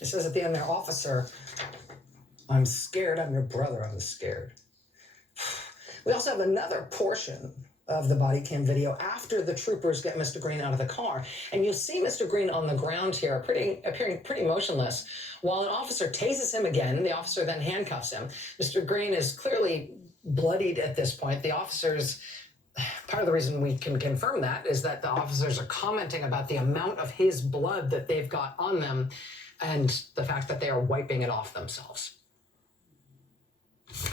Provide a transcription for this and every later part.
It says at the end there, officer, I'm scared, I'm your brother, I'm scared. We also have another portion of the body cam video after the troopers get Mr. Greene out of the car. And you'll see Mr. Greene on the ground here, appearing pretty motionless, while an officer tases him again. The officer then handcuffs him. Mr. Greene is clearly bloodied at this point. The officers, part of the reason we can confirm that is that the officers are commenting about the amount of his blood that they've got on them and the fact that they are wiping it off themselves. Get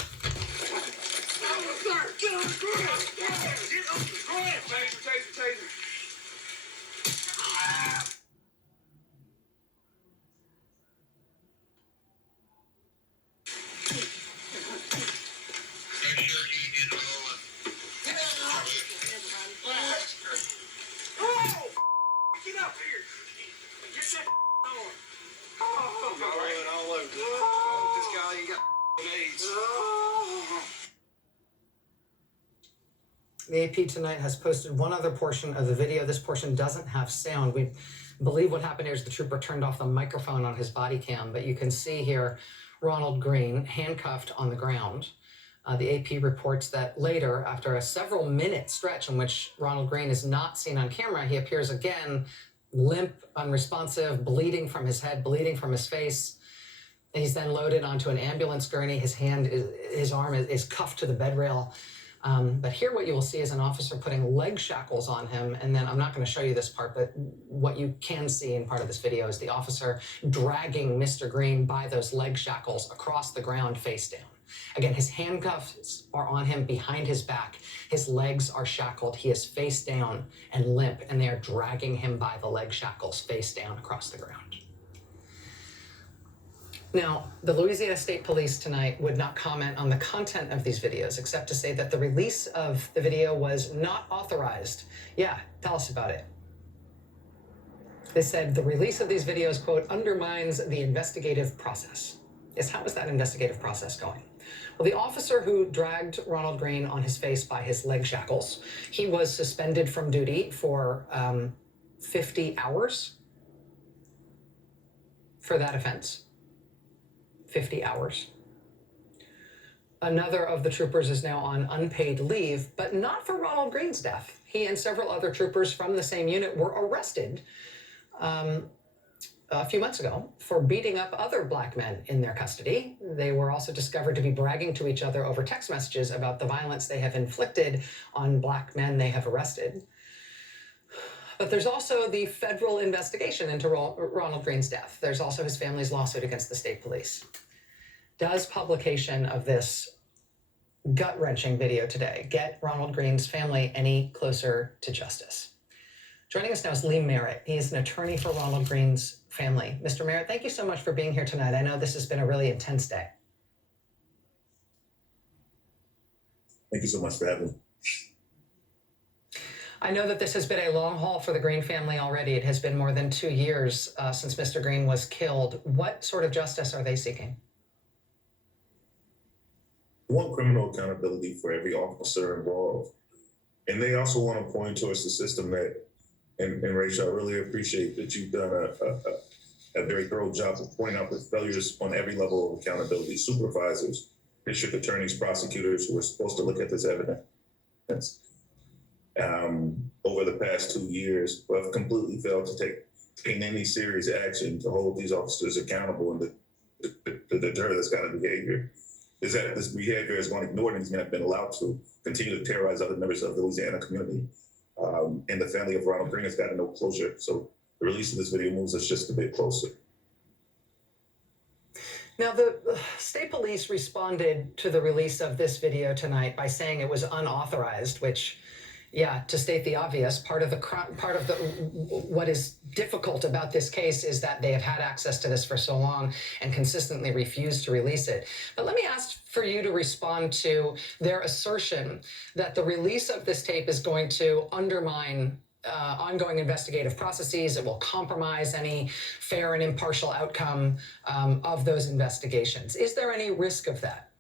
on the ground! Get on the ground! Taser. Get up here! Get that on! All over. This guy, you got AIDS. The AP tonight has posted one other portion of the video. This portion doesn't have sound. We believe what happened here is the trooper turned off the microphone on his body cam, but you can see here Ronald Greene handcuffed on the ground. The AP reports that later, after a several-minute stretch in which Ronald Greene is not seen on camera, he appears again limp, unresponsive, bleeding from his head, bleeding from his face. He's then loaded onto an ambulance gurney. His arm is cuffed to the bed rail. But here what you will see is an officer putting leg shackles on him. And then I'm not going to show you this part, but what you can see in part of this video is the officer dragging Mr. Greene by those leg shackles across the ground face down. Again, his handcuffs are on him behind his back. His legs are shackled. He is face down and limp, and they are dragging him by the leg shackles face down across the ground. Now, the Louisiana State Police tonight would not comment on the content of these videos, except to say that the release of the video was not authorized. Yeah, tell us about it. They said the release of these videos, quote, undermines the investigative process. Yes, how is that investigative process going? Well, the officer who dragged Ronald Greene on his face by his leg shackles, he was suspended from duty for 50 hours for that offense. 50 hours. Another of the troopers is now on unpaid leave, but not for Ronald Greene's death. He and several other troopers from the same unit were arrested a few months ago for beating up other black men in their custody. They were also discovered to be bragging to each other over text messages about the violence they have inflicted on black men they have arrested. But there's also the federal investigation into Ronald Greene's death. There's also his family's lawsuit against the state police. Does publication of this gut-wrenching video today get Ronald Greene's family any closer to justice? Joining us now is Lee Merritt. He is an attorney for Ronald Greene's family. Mr. Merritt, thank you so much for being here tonight. I know this has been a really intense day. Thank you so much for having me. I know that this has been a long haul for the Greene family already. It has been more than 2 years since Mr. Greene was killed. What sort of justice are they seeking? They want criminal accountability for every officer involved. And they also want to point towards the system that, and Rachel, I really appreciate that you've done a very thorough job of pointing out the failures on every level of accountability. Supervisors, district attorneys, prosecutors who are supposed to look at this evidence over the past 2 years, but have completely failed to take any serious action to hold these officers accountable and to deter this kind of behavior. Is that this behavior is going ignored and is going to have been allowed to continue to terrorize other members of the Louisiana community. And the family of Ronald Greene has gotten no closure. So the release of this video moves us just a bit closer. Now, the state police responded to the release of this video tonight by saying it was unauthorized, which, yeah, to state the obvious, part of what is difficult about this case is that they have had access to this for so long and consistently refused to release it. But let me ask for you to respond to their assertion that the release of this tape is going to undermine ongoing investigative processes. It will compromise any fair and impartial outcome of those investigations. Is there any risk of that?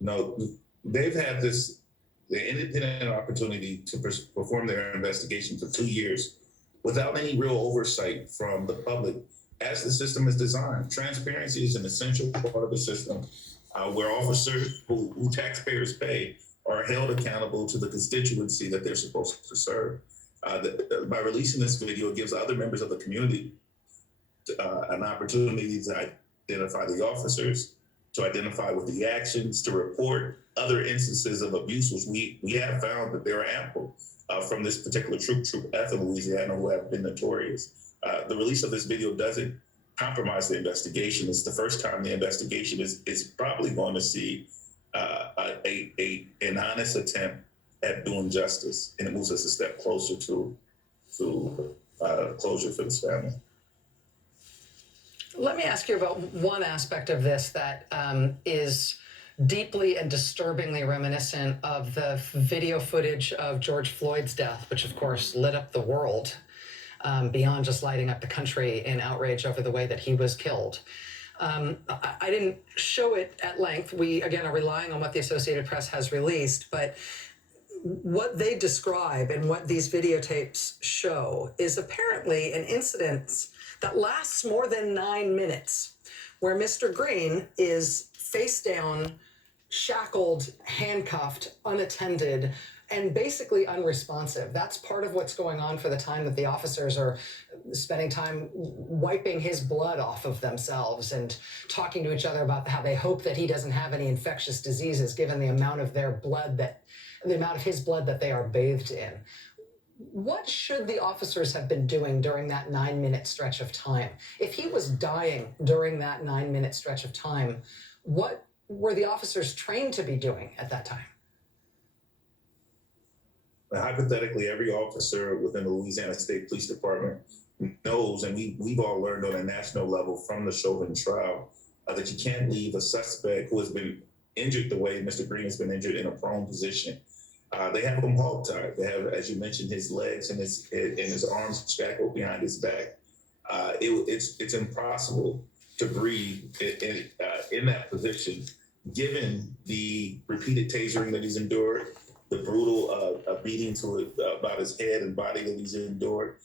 No, they've had the independent opportunity to perform their investigation for 2 years without any real oversight from the public as the system is designed. Transparency is an essential part of the system where officers who taxpayers pay are held accountable to the constituency that they're supposed to serve. By releasing this video, it gives other members of the community an opportunity to identify the officers, to identify with the actions, to report other instances of abuse, which we have found that there are ample from this particular troop F in Louisiana who have been notorious. The release of this video doesn't compromise the investigation. It's the first time the investigation is probably going to see an honest attempt at doing justice, and it moves us a step closer to closure for this family. Let me ask you about one aspect of this that is deeply and disturbingly reminiscent of the video footage of George Floyd's death, which of course lit up the world beyond just lighting up the country in outrage over the way that he was killed. I didn't show it at length. We, again, are relying on what the Associated Press has released, but what they describe and what these videotapes show is apparently an incident that lasts more than 9 minutes, where Mr. Greene is face down, shackled, handcuffed, unattended, and basically unresponsive. That's part of what's going on for the time that the officers are spending time wiping his blood off of themselves and talking to each other about how they hope that he doesn't have any infectious diseases, given the amount of his blood that they are bathed in. What should the officers have been doing during that 9-minute stretch of time? If he was dying during that 9-minute stretch of time, what were the officers trained to be doing at that time? Hypothetically, every officer within the Louisiana State Police Department knows, and we've all learned on a national level from the Chauvin trial, that you can't leave a suspect who has been injured the way Mr. Greene has been injured in a prone position. They have him hog-tied. They have, as you mentioned, his legs and his arms shackled behind his back. It's impossible to breathe in that position, given the repeated tasering that he's endured, the brutal beating about his head and body that he's endured,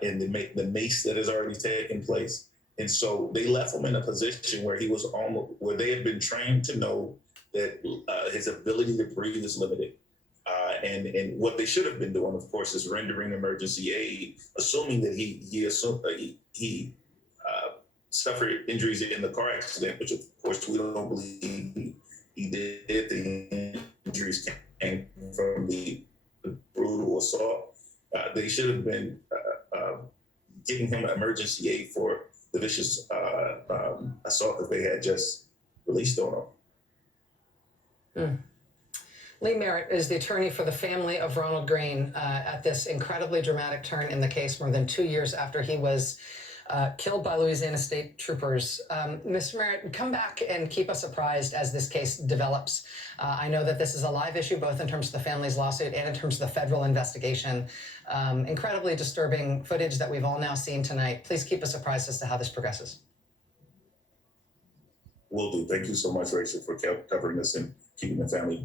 and the mace that has already taken place. And so they left him in a position where where they had been trained to know that his ability to breathe is limited. And what they should have been doing, of course, is rendering emergency aid, assuming that he suffered injuries in the car accident, which of course we don't believe he did. The injuries came from the brutal assault. They should have been giving him emergency aid for the vicious assault that they had just released on him. Lee Merritt is the attorney for the family of Ronald Greene at this incredibly dramatic turn in the case more than 2 years after he was killed by Louisiana State troopers. Mr. Merritt, come back and keep us apprised as this case develops. I know that this is a live issue, both in terms of the family's lawsuit and in terms of the federal investigation. Incredibly disturbing footage that we've all now seen tonight. Please keep us apprised as to how this progresses. Will do. Thank you so much, Rachel, for covering this and keeping the family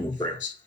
in prayers.